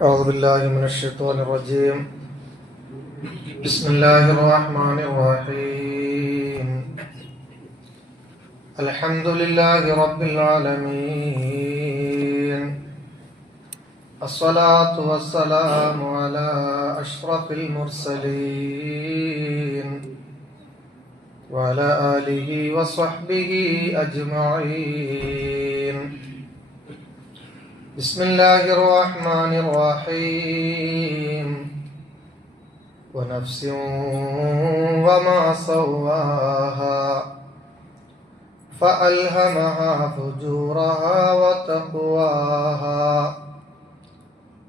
أعوذ بالله من الشيطان الرجيم. بسم الله الرحمن الرحيم. الحمد لله رب العالمين. الصلاة والسلام على أشرف المرسلين وعلى آله وصحبه أجمعين. بسم الله الرحمن الرحيم. ونفس وما سواها فألهمها فجورها وتقواها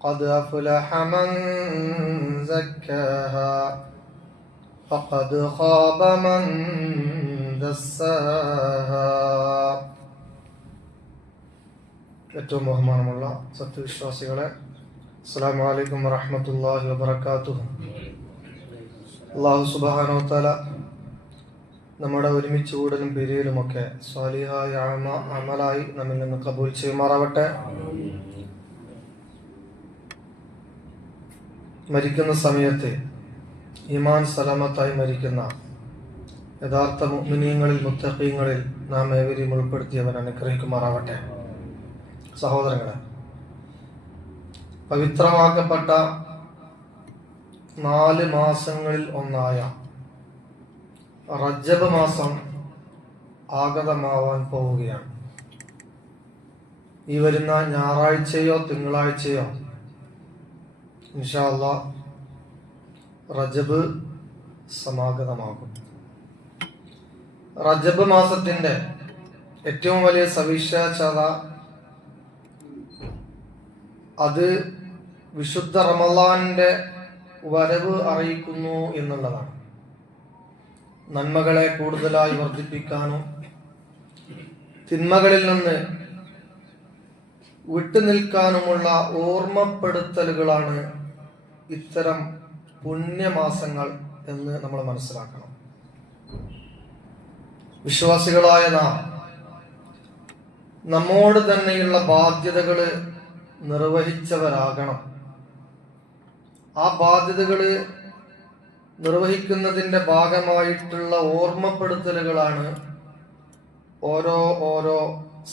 قد أفلح من زكاها وقد خاب من دساها. ഏറ്റവും ബഹുമാനമുള്ള സത്യവിശ്വാസികളെ, അസ്സലാമു അലൈക്കും വറഹ്മത്തുള്ളാഹി വബറകാതുഹു. അല്ലാഹു സുബ്ഹാനഹു വ തആല നമ്മുടെ ഒരുമിച്ച് കൂടലും പിരിയലുമൊക്കെ സ്വാലിഹായ അമലായി നമ്മിൽ നിന്ന് കബൂൽ ചെയ്യുമാറാവട്ടെ. മരിക്കുന്ന സമയത്ത് ഈമാൻ സലാമത്തായി മരിക്കുന്ന യഥാർത്ഥ മുഅ്മിനീങ്ങളിൽ മുത്തഖീങ്ങളിൽ നാം ഏവരെയും ഉൾപ്പെടുത്തിയവൻ അനുഗ്രഹിക്കുമാറാവട്ടെ. സഹോദരങ്ങളെ, പവിത്രമാക്കപ്പെട്ട 4 മാസങ്ങളിൽ ഒന്നായ റജബ് മാസം ആഗതമാവാൻ പോവുകയാണ്. ഈ വരുന്ന ഞായറാഴ്ചയോ തിങ്കളാഴ്ചയോ ഇൻഷാ അല്ലാഹ് റജബ് സമാഗതമാകും. റജബ് മാസത്തിന്റെ ഏറ്റവും വലിയ സവിശേഷത അത് വിശുദ്ധ റമളാന്റെ വരവ് അറിയിക്കുന്നു എന്നുള്ളതാണ്. നന്മകളെ കൂടുതലായി വർദ്ധിപ്പിക്കാനും തിന്മകളിൽ നിന്ന് വിട്ടുനിൽക്കാനുമുള്ള ഓർമ്മപ്പെടുത്തലുകളാണ് ഇത്തരം പുണ്യമാസങ്ങൾ എന്ന് നമ്മൾ മനസ്സിലാക്കണം. വിശ്വാസികളായ നാം നമ്മോട് തന്നെയുള്ള ബാധ്യതകള് നിർവഹിച്ചവരാകണം. ആ ബാധ്യതകള് നിർവഹിക്കുന്നതിന്റെ ഭാഗമായിട്ടുള്ള ഓർമ്മപ്പെടുത്തലുകളാണ് ഓരോ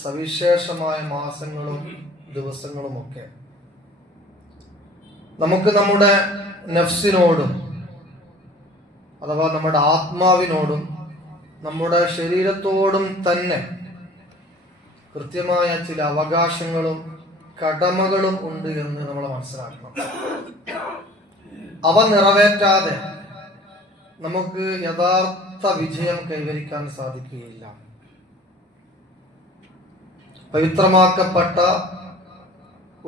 സവിശേഷമായ മാസങ്ങളും ദിവസങ്ങളുമൊക്കെ. നമുക്ക് നമ്മുടെ നഫ്സിനോടും അഥവാ നമ്മുടെ ആത്മാവിനോടും നമ്മുടെ ശരീരത്തോടും തന്നെ കൃത്യമായ ചില അവകാശങ്ങളും കടമകളും ഉണ്ട് എന്ന് നമ്മൾ മനസ്സിലാക്കണം. അവ നിറവേറ്റാതെ നമുക്ക് യഥാർത്ഥ വിജയം കൈവരിക്കാൻ സാധിക്കുകയില്ല. പവിത്രമാക്കപ്പെട്ട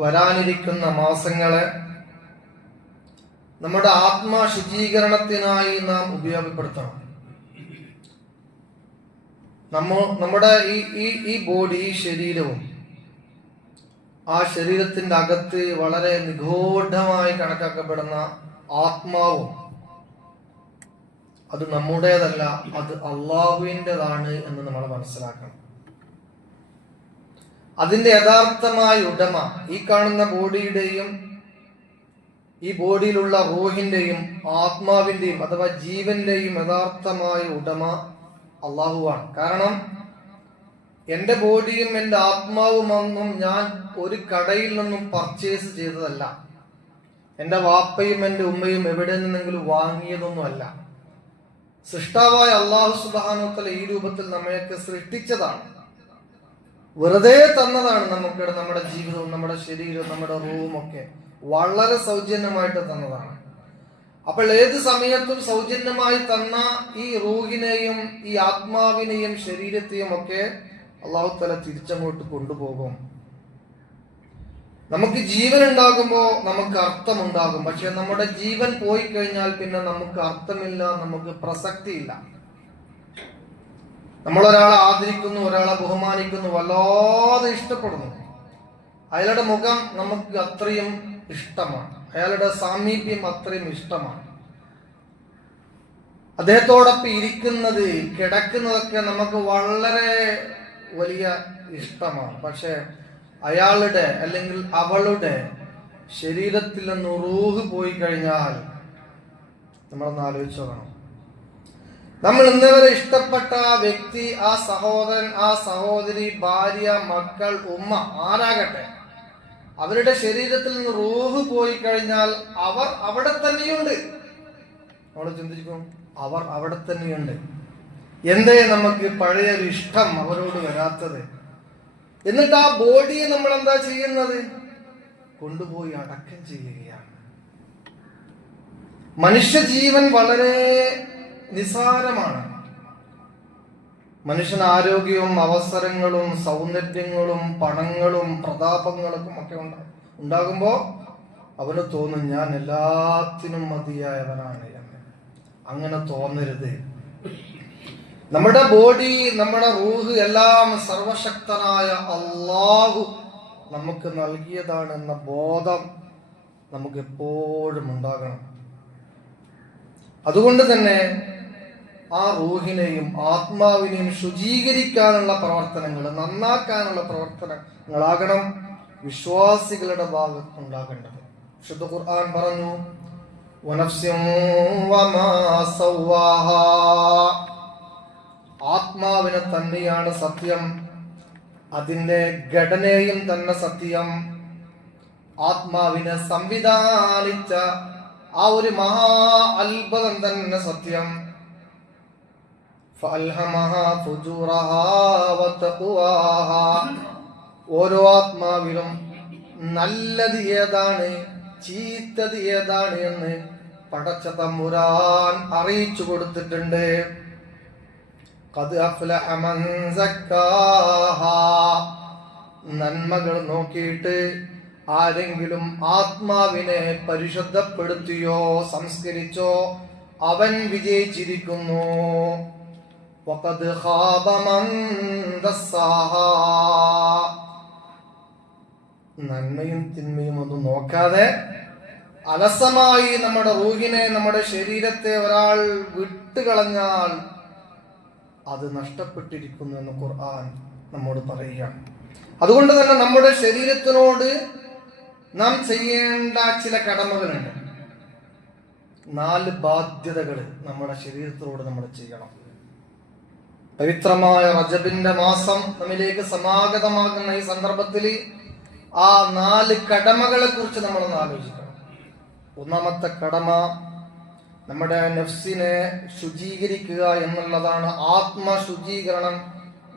വരാനിരിക്കുന്ന മാസങ്ങളെ നമ്മുടെ ആത്മശുചീകരണത്തിനായി നാം ഉപയോഗപ്പെടുത്തണം. നമ്മുടെ ഈ ബോഡി, ഈ ശരീരവും ആ ശരീരത്തിന്റെ അകത്ത് വളരെ നിഗൂഢമായി കണക്കാക്കപ്പെടുന്ന ആത്മാവും അത് നമ്മുടേതല്ല, അത് അള്ളാഹുവിൻ്റെതാണ് എന്ന് നമ്മൾ മനസ്സിലാക്കണം. അതിന്റെ യഥാർത്ഥമായ ഉടമ, ഈ കാണുന്ന ബോഡിയുടെയും ഈ ബോഡിയിലുള്ള റൂഹിന്റെയും ആത്മാവിന്റെയും അഥവാ ജീവന്റെയും യഥാർത്ഥമായ ഉടമ അള്ളാഹുവാണ്. കാരണം എന്റെ ബോഡിയും എന്റെ ആത്മാവുമൊന്നും ഞാൻ ഒരു കടയിൽ നിന്നും പർച്ചേസ് ചെയ്തതല്ല. എന്റെ വാപ്പയും എന്റെ ഉമ്മയും എവിടെ നിന്നെങ്കിലും വാങ്ങിയതൊന്നുമല്ല. സൃഷ്ടാവായ അല്ലാഹു സുബ്ഹാനഹു വ തആല ഈ രൂപത്തിൽ നമ്മയൊക്കെ സൃഷ്ടിച്ചതാണ്, വെറുതെ തന്നതാണ്. നമുക്കിടെ നമ്മുടെ ജീവിതവും നമ്മുടെ ശരീരവും നമ്മുടെ റൂഹും ഒക്കെ വളരെ സൗജന്യമായിട്ട് തന്നതാണ്. അപ്പോൾ ഏത് സമയത്തും സൗജന്യമായി തന്ന ഈ റൂഹിനെയും ഈ ആത്മാവിനെയും ശരീരത്തെയും ഒക്കെ അല്ലാഹു തആല തിരിച്ചങ്ങോട്ട് കൊണ്ടുപോകും. നമുക്ക് ജീവൻ ഉണ്ടാകുമ്പോ നമുക്ക് അർത്ഥമുണ്ടാകും. പക്ഷെ നമ്മുടെ ജീവൻ പോയി കഴിഞ്ഞാൽ പിന്നെ നമുക്ക് അർത്ഥമില്ല, നമുക്ക് പ്രസക്തിയില്ല. നമ്മളൊരാളെ ആദരിക്കുന്നു, ഒരാളെ ബഹുമാനിക്കുന്നു, വല്ലാതെ ഇഷ്ടപ്പെടുന്നു. അയാളുടെ മുഖം നമുക്ക് അത്രയും ഇഷ്ടമാണ്, അയാളുടെ സാമീപ്യം അത്രയും ഇഷ്ടമാണ്. അദ്ദേഹത്തോടൊപ്പം ഇരിക്കുന്നത്, കിടക്കുന്നതൊക്കെ നമുക്ക് വളരെ വലിയ ഇഷ്ടമാണ്. പക്ഷെ അയാളുടെ അല്ലെങ്കിൽ അവളുടെ ശരീരത്തിൽ നിന്ന് റൂഹ് പോയി കഴിഞ്ഞാൽ നമ്മളൊന്ന് ആലോചിച്ച് നോക്കണം. നമ്മൾ ഇന്നവരെ ഇഷ്ടപ്പെട്ട ആ വ്യക്തി, ആ സഹോദരൻ, ആ സഹോദരി, ഭാര്യ, മക്കൾ, ഉമ്മ, ആരാകട്ടെ, അവരുടെ ശരീരത്തിൽ നിന്ന് റൂഹ് പോയി കഴിഞ്ഞാൽ അവർ അവിടെ തന്നെയുണ്ട്. നമ്മൾ ചിന്തിക്കും, അവർ അവിടെ തന്നെയുണ്ട്. എന്തേ നമുക്ക് പഴയ ഒരു ഇഷ്ടം അവരോട് വരാത്തത്? എന്നിട്ട് ആ ബോഡിയെ നമ്മൾ എന്താ ചെയ്യുന്നത്? കൊണ്ടുപോയി അടക്കം ചെയ്യുകയാണ്. മനുഷ്യജീവൻ വളരെ നിസാരമാണ്. മനുഷ്യന് ആരോഗ്യവും അവസരങ്ങളും സൗന്ദര്യങ്ങളും പണങ്ങളും പ്രതാപങ്ങളും ഒക്കെ ഉണ്ടാകുമ്പോ അവന് തോന്നും ഞാൻ എല്ലാത്തിനും മതിയായവനാണ് എന്ന്. അങ്ങനെ തോന്നരുത്. നമ്മുടെ ബോഡി, നമ്മുടെ റൂഹ് എല്ലാം സർവശക്തനായ അല്ലാഹു നമുക്ക് നൽകിയതാണെന്ന ബോധം നമുക്ക് എപ്പോഴും ഉണ്ടാകണം. അതുകൊണ്ട് തന്നെ ആ റൂഹിനെയും ആത്മാവിനെയും ശുചീകരിക്കാനുള്ള പ്രവർത്തനങ്ങൾ, നന്നാക്കാനുള്ള പ്രവർത്തനങ്ങളാകണം വിശ്വാസികളുടെ ഭാഗത്തുണ്ടാകേണ്ടത്. വിശുദ്ധ ഖുർആൻ പറഞ്ഞു, വനഫ്സിൻ വമാ സവ്വാഹാ, ആത്മാവിനെ തന്നെയാണ് സത്യം, അതിന്റെ ഘടനയും തന്നെ സത്യം, ആത്മാവിനെ സംവിധാനിച്ച ആ ഒരു മഹാ അത്ഭുതം തന്നെ സത്യം. ഓരോ ആത്മാവിലും നല്ലത് ഏതാണ്, ചീത്തത് ഏതാണ് എന്ന് പടച്ച തമ്പുരാൻ അറിയിച്ചു കൊടുത്തിട്ടുണ്ട്. നന്മകൾ നോക്കിയിട്ട് ആരെങ്കിലും ആത്മാവിനെ പരിശുദ്ധപ്പെടുത്തിയോ സംസ്കരിച്ചോ അവൻ വിജയിച്ചിരിക്കുന്നു. നന്മയും തിന്മയും ഒന്നും നോക്കാതെ അലസമായി നമ്മുടെ റൂഹിനെ, നമ്മുടെ ശരീരത്തെ ഒരാൾ വിട്ടുകളഞ്ഞാൽ അത് നഷ്ടപ്പെട്ടിരിക്കുന്നു എന്ന് ഖുർആൻ നമ്മോട് പറയുകയാണ്. അതുകൊണ്ട് തന്നെ നമ്മുടെ ശരീരത്തിനോട് നാം ചെയ്യേണ്ട ചില കടമകളുണ്ട്. 4 ബാധ്യതകൾ നമ്മുടെ ശരീരത്തിനോട് നമ്മൾ ചെയ്യണം. പവിത്രമായ റജബിന്റെ മാസം നമ്മിലേക്ക് സമാഗതമാകുന്ന ഈ സന്ദർഭത്തിൽ ആ 4 കടമകളെ കുറിച്ച് നമ്മളൊന്ന് ആലോചിക്കണം. ഒന്നാമത്തെ കടമ നമ്മുടെ നഫ്സിനെ ശുചീകരിക്കുക എന്നുള്ളതാണ്. ആത്മശുചീകരണം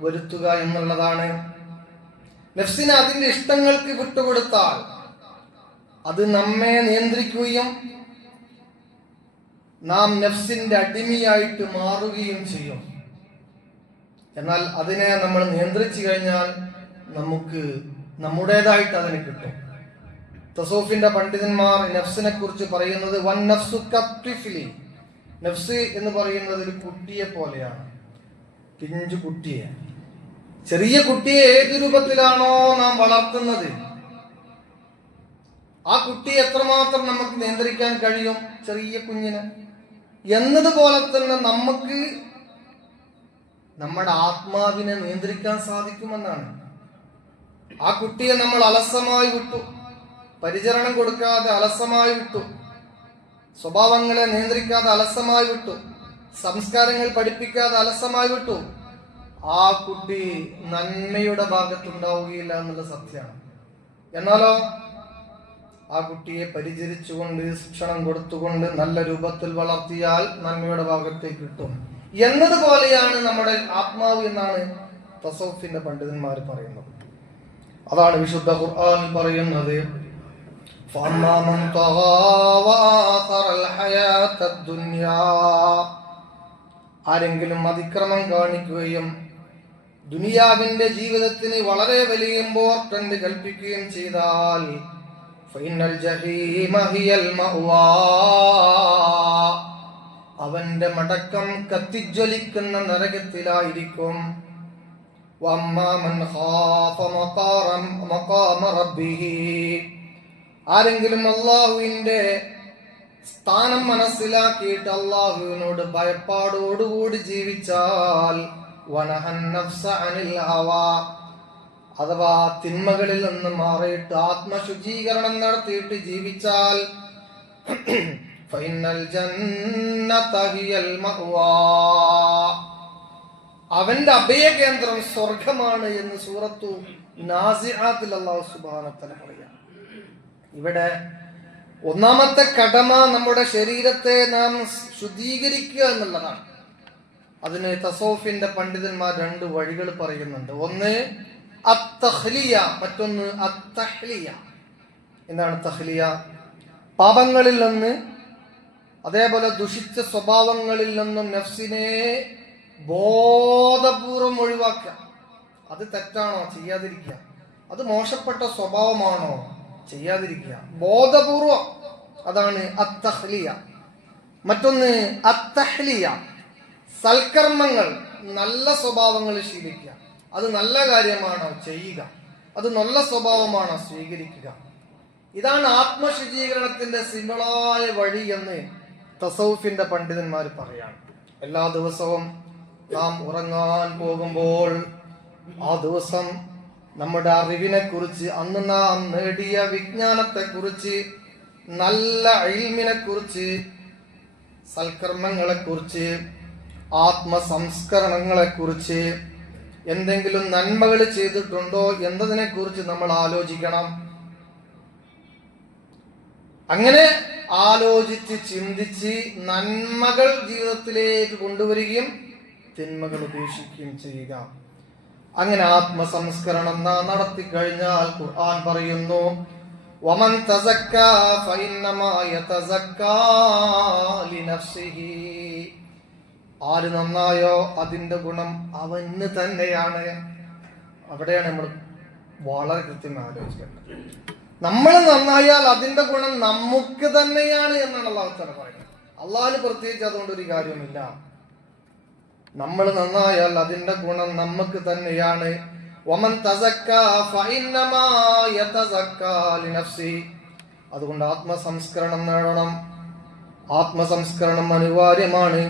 വരുത്തുക എന്നുള്ളതാണ്. നഫ്സിനെ അതിന്റെ ഇഷ്ടങ്ങൾക്ക് വിട്ടുകൊടുത്താൽ അത് നമ്മെ നിയന്ത്രിക്കുകയും നാം നഫ്സിന്റെ അടിമയായിട്ട് മാറുകയും ചെയ്യും. എന്നാൽ അതിനെ നമ്മൾ നിയന്ത്രിച്ചു കഴിഞ്ഞാൽ നമുക്ക് നമ്മുടേതായിട്ട് അതിനെ കിട്ടും. തസൂഫിന്റെ പണ്ഡിതന്മാർ നഫ്സിനെ കുറിച്ച് പറയുന്നത് വൻ നഫ്സു കത്വിഫ്ലി, നഫ്സ് എന്ന് പറയുന്നത് ഒരു കുട്ടിയെ പോലെയാണ്. പിഞ്ചു കുട്ടിയെ, ചെറിയ കുട്ടിയെ ഏത് രൂപത്തിലാണോ നാം വളർത്തുന്നത് ആ കുട്ടിയെ എത്രമാത്രം നമുക്ക് നിയന്ത്രിക്കാൻ കഴിയും ചെറിയ കുഞ്ഞിന് എന്നതുപോലെ തന്നെ നമുക്ക് നമ്മുടെ ആത്മാവിനെ നിയന്ത്രിക്കാൻ സാധിക്കുമെന്നാണ്. ആ കുട്ടിയെ നമ്മൾ അലസമായി വിട്ടു, പരിചരണം കൊടുക്കാതെ അലസമായി വിട്ടു, സ്വഭാവങ്ങളെ നിയന്ത്രിക്കാതെ അലസമായി വിട്ടു, സംസ്കാരങ്ങൾ പഠിപ്പിക്കാതെ അലസമായി വിട്ടു, ആ കുട്ടി നന്മയുടെ ഭാഗത്തുണ്ടാവുകയില്ല എന്നുള്ള സത്യമാണ്. എന്നാലോ ആ കുട്ടിയെ പരിചരിച്ചുകൊണ്ട് ശിക്ഷണം കൊടുത്തുകൊണ്ട് നല്ല രൂപത്തിൽ വളർത്തിയാൽ നന്മയുടെ ഭാഗത്തേക്ക് കിട്ടും എന്നതുപോലെയാണ് നമ്മുടെ ആത്മാവ് എന്നാണ് തസൗഫിന്റെ പണ്ഡിതന്മാർ പറയുന്നത്. അതാണ് വിശുദ്ധ ഖുർആൻ പറയുന്നത്, ആരെങ്കിലും അതിക്രമം കാണിക്കുകയും ദുനിയാവിന്റെ ജീവിതത്തിന് വളരെ വലിയ ഇമ്പോർട്ടന്റ് കൽപ്പിക്കുകയും ചെയ്താൽ അവന്റെ മടക്കം കത്തിജ്വലിക്കുന്ന നരകത്തിലായിരിക്കും. ആരെങ്കിലും അള്ളാഹുവിന്റെ സ്ഥാനം മനസ്സിലാക്കിയിട്ട് അള്ളാഹുവിനോട് ഭയപ്പാടോടുകൂടി ജീവിച്ചാൽ അഥവാ തിന്മകളിൽ നിന്ന് മാറിയിട്ട് ആത്മശുചീകരണം നടത്തിയിട്ട് ജീവിച്ചാൽ ഫൈനൽ ജന്നത ഹിയൽ മഅ്വാ, അവന്റെ അഭയകേന്ദ്രം സ്വർഗമാണ് എന്ന് സൂറത്തു നാസിആത്തിൽ അല്ലാഹു സുബ്ഹാനഹു വ തആല പറയാം. ഇവിടെ ഒന്നാമത്തെ കടമ നമ്മുടെ ശരീരത്തെ നാം ശുദ്ധീകരിക്കുക എന്നുള്ളതാണ്. അതിന് തസൗഫിന്റെ പണ്ഡിതന്മാർ രണ്ട് വഴികൾ പറയുന്നുണ്ട്. ഒന്ന് അത്തഹ്ലിയ, മറ്റൊന്ന് അത്തഹ്ലിയ. എന്താണ് തഹ്ലിയ? പാപങ്ങളിൽ നിന്ന്, അതേപോലെ ദുഷിച്ച സ്വഭാവങ്ങളിൽ നിന്നും നഫ്സിനെ ബോധപൂർവം ഒഴിവാക്കുക. അത് തെറ്റാണോ? ചെയ്യാതിരിക്കുക. അത് മോശപ്പെട്ട സ്വഭാവമാണോ? ചെയ്യാതിരിക്കുക, ബോധപൂർവം. അതാണ് അത്തഹ്ലിയ. മറ്റൊന്ന് അത്തഹ്ലിയ, സൽക്കർമ്മങ്ങൾ, നല്ല സ്വഭാവങ്ങൾ ശീലിക്കുക. അത് നല്ല കാര്യമാണോ? ചെയ്യുക. അത് നല്ല സ്വഭാവമാണോ? സ്വീകരിക്കുക. ഇതാണ് ആത്മശുചീകരണത്തിന്റെ സിമ്പിളായ വഴി എന്ന് തസൗഫിന്റെ പണ്ഡിതന്മാർ പറയാണ്. എല്ലാ ദിവസവും നാം ഉറങ്ങാൻ പോകുമ്പോൾ ആ ദിവസം നമ്മുടെ അറിവിനെ കുറിച്ച്, അന്ന് നാം നേടിയ വിജ്ഞാനത്തെ കുറിച്ച്, നല്ല ഇൽമിനെ കുറിച്ച്, സൽക്കർമ്മങ്ങളെ കുറിച്ച്, ആത്മസംസ്കരണങ്ങളെ കുറിച്ച്, എന്തെങ്കിലും നന്മകൾ ചെയ്തിട്ടുണ്ടോ എന്നതിനെ കുറിച്ച് നമ്മൾ ആലോചിക്കണം. അങ്ങനെ ആലോചിച്ച് ചിന്തിച്ച് നന്മകൾ ജീവിതത്തിലേക്ക് കൊണ്ടുവരികയും തിന്മകൾ ഉപേക്ഷിക്കുകയും ചെയ്യുക. അങ്ങനെ ആത്മസംസ്കരണം നടത്തി കഴിഞ്ഞാൽ ഖുർആൻ പറയുന്നു, വമൻ തസക്കാ ഫഇന്നമാ യതസക്കാ ലിനഫ്സിഹി. ആര് നന്നായോ അതിന്റെ ഗുണം അവന് തന്നെയാണ്. അവിടെയാണ് നമ്മൾ വളരെ കൃത്യമായി ആലോചിക്കേണ്ടത്. നമ്മൾ നന്നായാൽ അതിന്റെ ഗുണം നമുക്ക് തന്നെയാണ് എന്നാണ് അല്ലാഹു തആല പറയുന്നത്. അള്ളാഹിന് പ്രത്യേകിച്ച് അതുകൊണ്ട് ഒരു കാര്യവുമില്ല. നമ്മൾ നന്നായാൽ അതിന്റെ ഗുണം നമുക്ക് തന്നെയാണ്. വമൻ തസക്കാ ഫഇന്നമാ യതസക്കാ ലിനഫ്സിഹി. അതുകൊണ്ട് ആത്മസംസ്കരണം നേടണം. ആത്മസംസ്കരണം അനിവാര്യമാണ്.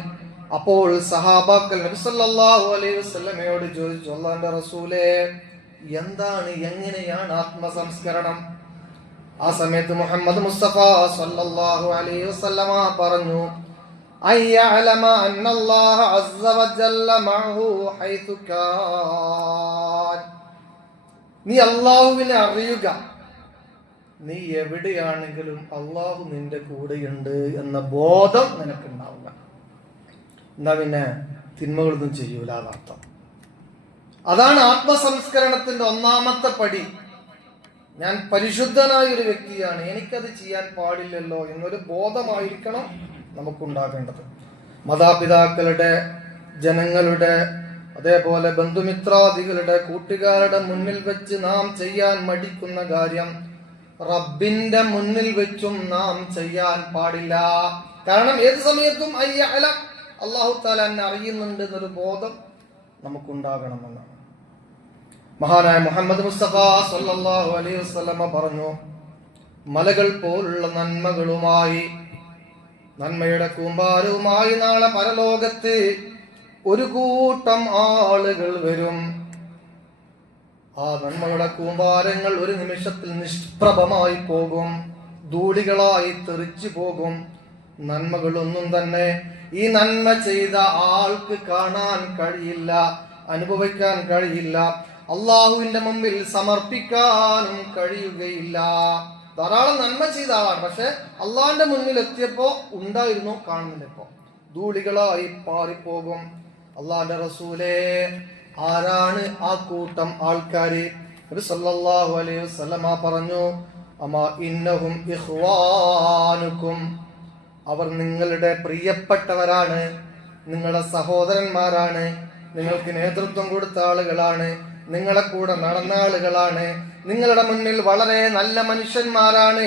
അപ്പോൾ സഹാബാക്കൾ നബി സല്ലല്ലാഹു അലൈഹി വസല്ലമയോട് ചോദിച്ചു, അല്ലാഹുവിന്റെ റസൂലേ, എന്താണ്, എങ്ങനെയാണ് ആത്മസംസ്കരണം? ആ സമയത്ത് മുഹമ്മദ് മുസ്തഫ സല്ലല്ലാഹു അലൈഹി വസല്ലമ പറഞ്ഞു, അയ്യഅലമ അന്നല്ലാഹ അസ്സ വജല്ല മഅഹു ഹൈതു കാൻ. നീ അല്ലാഹുവിനെ അറിയുക, നീ എവിടെയാണെങ്കിലും അല്ലാഹു നിന്റെ കൂടെയുണ്ട് എന്ന ബോധം നിനക്കുണ്ടാവുക. എന്നാ പിന്നെ തിന്മകളൊന്നും ചെയ്യൂല എന്നർത്ഥം. അതാണ് ആത്മസംസ്കരണത്തിന്റെ ഒന്നാമത്തെ പടി. ഞാൻ പരിശുദ്ധനായ ഒരു വ്യക്തിയാണ്, എനിക്കത് ചെയ്യാൻ പാടില്ലല്ലോ എന്നൊരു ബോധമായിരിക്കണം നമുക്കുണ്ടാകേണ്ടത്. മാതാപിതാക്കളുടെ, ജനങ്ങളുടെ, അതേപോലെ ബന്ധുമിത്രാദികളുടെ, കൂട്ടുകാരുടെ മുന്നിൽ വെച്ച് നാം ചെയ്യാൻ മടിക്കുന്ന കാര്യം റബ്ബിന്റെ മുന്നിൽ വെച്ചും നാം ചെയ്യാൻ പാടില്ല. കാരണം ഏത് സമയത്തും അല്ലാഹു തആല എന്നെ അറിയുന്നുണ്ട് എന്നൊരു ബോധം നമുക്കുണ്ടാകണമെന്നാണ്. മഹാനായ മുഹമ്മദ് മുസ്തഫ സല്ലല്ലാഹു അലൈഹി വസല്ലമ പറഞ്ഞു, മലകൾ പോലുള്ള നന്മകളുമായി, നന്മയുടെ കൂമ്പാരവുമായി നാളെ പരലോകത്ത് ഒരു കൂട്ടം ആളുകൾ വരും. ആ നന്മയുടെ കൂമ്പാരങ്ങൾ ഒരു നിമിഷത്തിൽ നിഷ്പ്രഭമായി പോകും, ധൂളികളായി തെറിച്ചു പോകും. നന്മകളൊന്നും തന്നെ ഈ നന്മ ചെയ്ത ആൾക്ക് കാണാൻ കഴിയില്ല, അനുഭവിക്കാൻ കഴിയില്ല, അള്ളാഹുവിന്റെ മുമ്പിൽ സമർപ്പിക്കാനും കഴിയുകയില്ല. ധാരാളം നന്മ ചെയ്ത ആളാണ്, പക്ഷെ അള്ളാഹിന്റെ മുന്നിൽ എത്തിയപ്പോ ഉണ്ടായിരുന്നു, കാണുന്നില്ല. ഇപ്പോ ധൂളികളായി പാറിപ്പോകും. അള്ളാഹിന്റെ റസൂലേ, ആരാണ് ആ കൂട്ടം ആൾക്കാര്? നബി സല്ലല്ലാഹു അലൈഹി വസല്ലമ പറഞ്ഞു, അമാ ഇന്നഹും ഇഖ്വാനുക്കും. അവർ നിങ്ങളുടെ പ്രിയപ്പെട്ടവരാണ്, നിങ്ങളുടെ സഹോദരന്മാരാണ്, നിങ്ങൾക്ക് നേതൃത്വം കൊടുത്ത ആളുകളാണ്, നിങ്ങളെ കൂടെ നടന്ന ആളുകളാണ്, നിങ്ങളുടെ മുന്നിൽ വളരെ നല്ല മനുഷ്യന്മാരാണ്.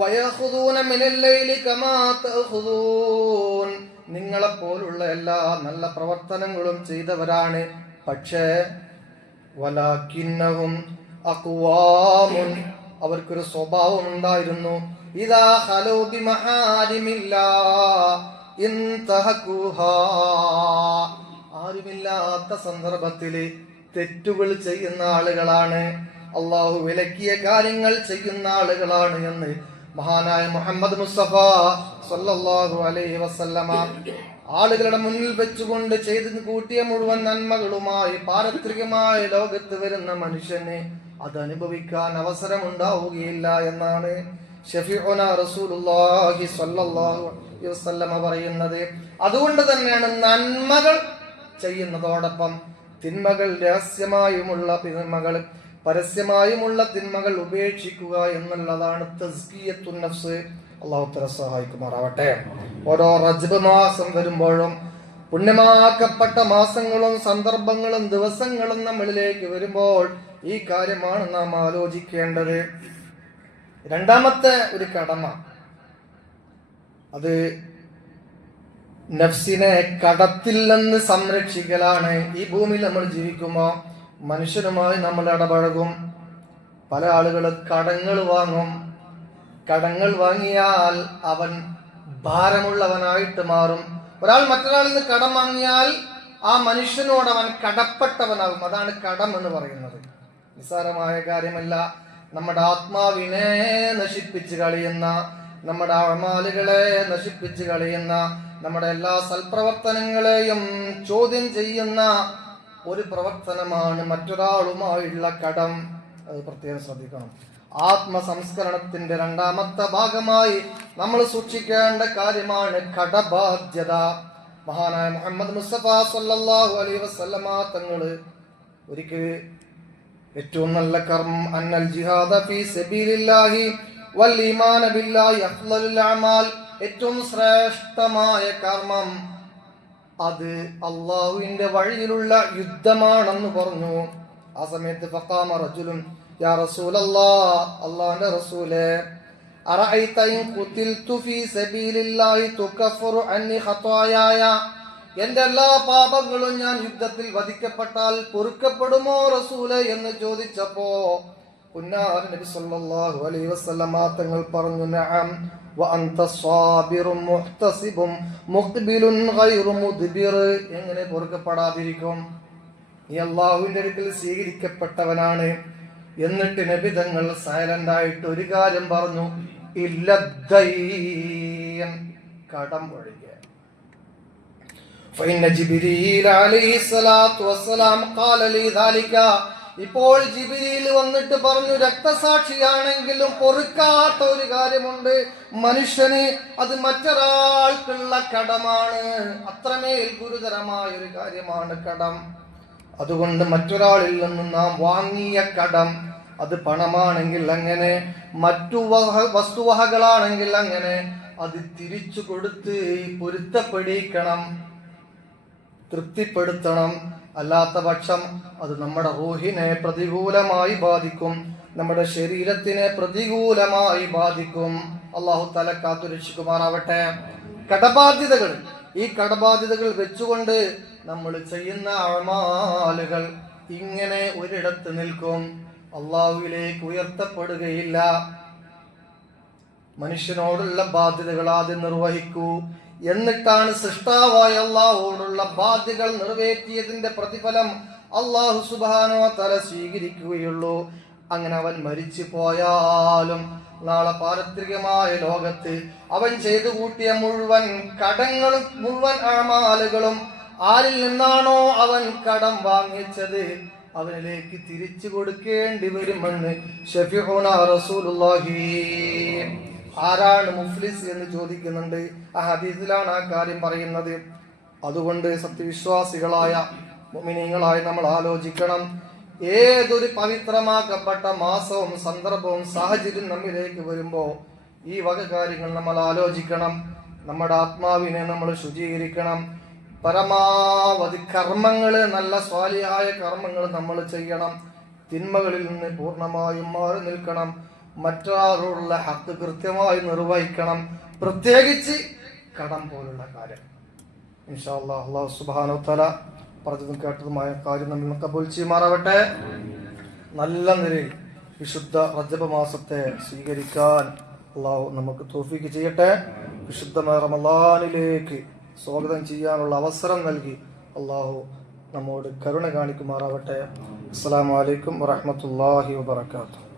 വയഖുദൂന മിനൽ ലൈലി കമാ തഖുദൂൻ. നിങ്ങളെപ്പോലുള്ള എല്ലാ നല്ല പ്രവർത്തനങ്ങളും ചെയ്തവരാണ്. പക്ഷേ വലാകിന്നഹും അഖ്വാമുൻ, അവർക്കൊരു സ്വഭാവം ഉണ്ടായിരുന്നു. ഇദാ ഖലൂ ബിമഹാരിമില്ലാ ഇൻതഹകുഹാ. ആരുമില്ലാത്ത സന്ദർഭത്തിൽ തെറ്റുകൾ ചെയ്യുന്ന ആളുകളാണ്, അള്ളാഹു വിലക്കിയ കാര്യങ്ങൾ ചെയ്യുന്ന ആളുകളാണ് എന്ന് മഹാനായ മുഹമ്മദ് മുസ്തഫ സല്ലല്ലാഹു അലൈഹി വസല്ലമ ആളുകളുടെ മുന്നിൽ വെച്ചുകൊണ്ട് ചെയ്ത് കൂട്ടിയ മുഴുവൻ നന്മകളുമായി പാരത്രികമായ ലോകത്ത് വരുന്ന മനുഷ്യന് അത് അനുഭവിക്കാൻ അവസരമുണ്ടാവുകയില്ല എന്നാണ് ഷഫീഉന റസൂലുള്ളാഹി സ്വല്ലല്ലാഹു അലൈഹി വസല്ലമ പറയുന്നത്. അതുകൊണ്ട് തന്നെയാണ് നന്മകൾ ചെയ്യുന്നതോടൊപ്പം തിന്മകൾ, രഹസ്യമായുമുള്ള തിന്മകൾ, പരസ്യമായുമുള്ള തിന്മകൾ ഉപേക്ഷിക്കുക എന്നുള്ളതാണ് തസ്കിയത്തുൻ നഫ്സ്. അല്ലാഹു തആല സഹായിക്കുമാറാവട്ടെ. ഓരോ റജബ് മാസം വരുമ്പോഴും പുണ്യമാക്കപ്പെട്ട മാസങ്ങളും സന്ദർഭങ്ങളും ദിവസങ്ങളും നമ്മളിലേക്ക് വരുമ്പോൾ ഈ കാര്യമാണ് നാം ആലോചിക്കേണ്ടത്. രണ്ടാമത്തെ ഒരു കടമ, അത് നഫ്സിനെ കടത്തിൽ നിന്ന് സംരക്ഷിക്കലാണ്. ഈ ഭൂമിയിൽ നമ്മൾ ജീവിക്കുമ്പോൾ മനുഷ്യനുമായി നമ്മൾ ഇടപഴകും. പല ആളുകൾ കടങ്ങൾ വാങ്ങും. കടങ്ങൾ വാങ്ങിയാൽ അവൻ ഭാരമുള്ളവനായിട്ട് മാറും. ഒരാൾ മറ്റൊരാളിൽ നിന്ന് കടം വാങ്ങിയാൽ ആ മനുഷ്യനോട് അവൻ കടപ്പെട്ടവനാകും. അതാണ് കടം എന്ന് പറയുന്നത്. നിസ്സാരമായ കാര്യമല്ല. നമ്മുടെ ആത്മാവിനെ നശിപ്പിച്ച് കളയുന്ന, നമ്മുടെ അഅമാലുകളെ നശിപ്പിച്ച് കളയുന്ന, നമ്മുടെ എല്ലാ സൽപ്രവർത്തനങ്ങളെയും ചോദ്യം ചെയ്യുന്ന ഒരു പ്രവർത്തനമാണ് മറ്റൊരാളുമായുള്ള കടം. അത് പ്രത്യേകം ശ്രദ്ധിക്കണം. ആത്മസംസ്കരണത്തിന്റെ രണ്ടാമത്തെ ഭാഗമായി നമ്മൾ സൂക്ഷിക്കേണ്ട കാര്യമാണ് കടബാധ്യത. മഹാനായ മുഹമ്മദ് മുസ്തഫ സല്ലല്ലാഹു അലൈഹി വസല്ലമ തങ്ങള് ഒരിക്കൽ ഏറ്റവും നല്ല കർമ്മം അന്നൽ ജിഹാദ ഫീ സബീലില്ലാഹി വൽ ഈമാന ബില്ലാഹി അഫ്ളലുൽ അമാൽ, ഏറ്റവും ശ്രേഷ്ഠമായ കർമ്മം അത് അള്ളാഹുവിന്റെ വഴിയിലുള്ള യുദ്ധമാണെന്ന് പറഞ്ഞു. ആ സമയത്ത് ഫഖാമ റജുലുൻ യാ റസൂലല്ലാഹ്, അല്ലാഹുവിന്റെ റസൂലേ, അറഅയ്ത ഇൻ ഖുതിൽതു ഫീ സബീലില്ലാഹി തുകഫറു അന്നി ഖതായായ, എന്റെ എല്ലാ പാപങ്ങളും ഞാൻ യുദ്ധത്തിൽ വധിക്കപ്പെട്ടാൽ പൊറുക്കപ്പെടുമോ റസൂലേ എന്ന് ചോദിച്ചപ്പോ പുന്നാര നബി സല്ലല്ലാഹു അലൈഹി വസല്ലമ തങ്ങൾ പറഞ്ഞു, നഅം വ അൻത സാബിറും മുഹ്തസിബും മുഖ്ബിലുൻ ഗൈറു മുദ്ബിർ. എങ്ങനെ പൊറുക്കപ്പെടാതിരിക്കും? ഈ അല്ലാഹുവിന്റെ അടുക്കൽ സ്വീകരിക്കപ്പെട്ടവനാണ്. എന്നിട്ട് നബി തങ്ങൾ സൈലന്റ് ആയിട്ട് ഒരു കാര്യം പറഞ്ഞു, ഇല്ലദ്ദൈൻ, കടം ഒഴികെ. ഫഇന്ന ജിബ്രീൽ അലൈഹിസ്സലാത്തു വസ്സലാം ഖാല ലി ദാലിക, ഇപ്പോൾ ജിബ്രീൽ വന്നിട്ട് പറഞ്ഞു, രക്തസാക്ഷിയാണെങ്കിലും പൊറുക്കാത്ത ഒരു കാര്യമുണ്ട് മനുഷ്യന്, അത് മറ്റൊരാൾക്കുള്ള കടമാണ്. അത്രമേൽ ഗുരുതരമായ ഒരു കാര്യമാണ് കടം. അതുകൊണ്ട് മറ്റൊരാളിൽ നിന്ന് നാം വാങ്ങിയ കടം, അത് പണമാണെങ്കിൽ അങ്ങനെ, മറ്റു വസ്തുവകകളാണെങ്കിൽ അങ്ങനെ, അത് തിരിച്ചു കൊടുത്ത് പൊരുത്തപ്പെടിക്കണം, തൃപ്തിപ്പെടുത്തണം. അല്ലാത്ത പക്ഷം അത് നമ്മുടെ റൂഹിനെ പ്രതികൂലമായി ബാധിക്കും, നമ്മുടെ ശരീരത്തിനെ പ്രതികൂലമായി ബാധിക്കും. അല്ലാഹു തആല കാത്തുരക്ഷിക്കുമാറാവട്ടെ. കടബാധ്യതകൾ, ഈ കടബാധ്യതകൾ വെച്ചുകൊണ്ട് നമ്മൾ ചെയ്യുന്ന അഅമാലുകൾ ഇങ്ങനെ ഒരിടത്ത് നിൽക്കും, അള്ളാഹുവിലേക്ക് ഉയർത്തപ്പെടുകയില്ല. മനുഷ്യനോടുള്ള ബാധ്യതകൾ ആദ്യം നിർവഹിക്കൂ, എന്നിട്ടാണ് സൃഷ്ടാവായ അള്ളാഹുവോടുള്ള ബാധ്യതകൾ നിറവേറ്റിയതിന്റെ പ്രതിഫലം അള്ളാഹു സുബ്ഹാനഹു വ തആല സ്വീകരിക്കുകയുള്ളൂ. അങ്ങനെ അവൻ മരിച്ചു പോയാലും നാളെ പാരത്രികമായ ലോകത്ത് അവൻ ചെയ്തു കൂട്ടിയ മുഴുവൻ കടങ്ങളും മുഴുവൻ അഅമാലുകളും ആരിൽ നിന്നാണോ അവൻ കടം വാങ്ങിച്ചത് അവനിലേക്ക് തിരിച്ചു കൊടുക്കേണ്ടി വരുമെന്ന് ഷഫീഉന റസൂലുള്ളാഹി. ആരാണ് മുഫ്ലിസ് എന്ന് ചോദിക്കുന്നുണ്ട്. ആ ഹദീസിലാണ് ആ കാര്യം പറയുന്നത്. അതുകൊണ്ട് സത്യവിശ്വാസികളായ മുഅ്മിനീങ്ങളായ നമ്മൾ ആലോചിക്കണം. ഏതൊരു പവിത്രമാക്കപ്പെട്ട മാസവും സന്ദർഭവും സാഹചര്യം നമ്മിലേക്ക് വരുമ്പോ ഈ വക കാര്യങ്ങൾ നമ്മൾ ആലോചിക്കണം. നമ്മുടെ ആത്മാവിനെ നമ്മൾ ശുചീകരിക്കണം. പരമാവധി കർമ്മങ്ങള്, നല്ല സ്വാലിഹായ കർമ്മങ്ങൾ നമ്മൾ ചെയ്യണം. തിന്മകളിൽ നിന്ന് പൂർണ്ണമായും മാറി നിൽക്കണം. മറ്റൊരാളോടുള്ള ഹക്ക് കൃത്യമായി നിർവഹിക്കണം, പ്രത്യേകിച്ച് കടം പോലുള്ള കാര്യം. ഇൻഷാ അല്ലാഹ് അല്ലാഹു സുബ്ഹാനഹു വ തആല പറഞ്ഞതും കേട്ടതുമായ കാര്യം നമ്മൾ കബൂൽ ചെയ്യുമാറാവട്ടെ. നല്ല നിലയിൽ വിശുദ്ധ റജബ് മാസത്തെ സ്വീകരിക്കാൻ അല്ലാഹു നമുക്ക് തൗഫീഖ് ചെയ്യട്ടെ. വിശുദ്ധമായ റമളാനിലേക്ക് സ്വാഗതം ചെയ്യാനുള്ള അവസരം നൽകി അല്ലാഹു നമ്മോട് കരുണ കാണിക്കുമാറാവട്ടെ. അസ്സലാമു അലൈക്കും വറഹ്മത്തുള്ളാഹി വബറകാതുഹു.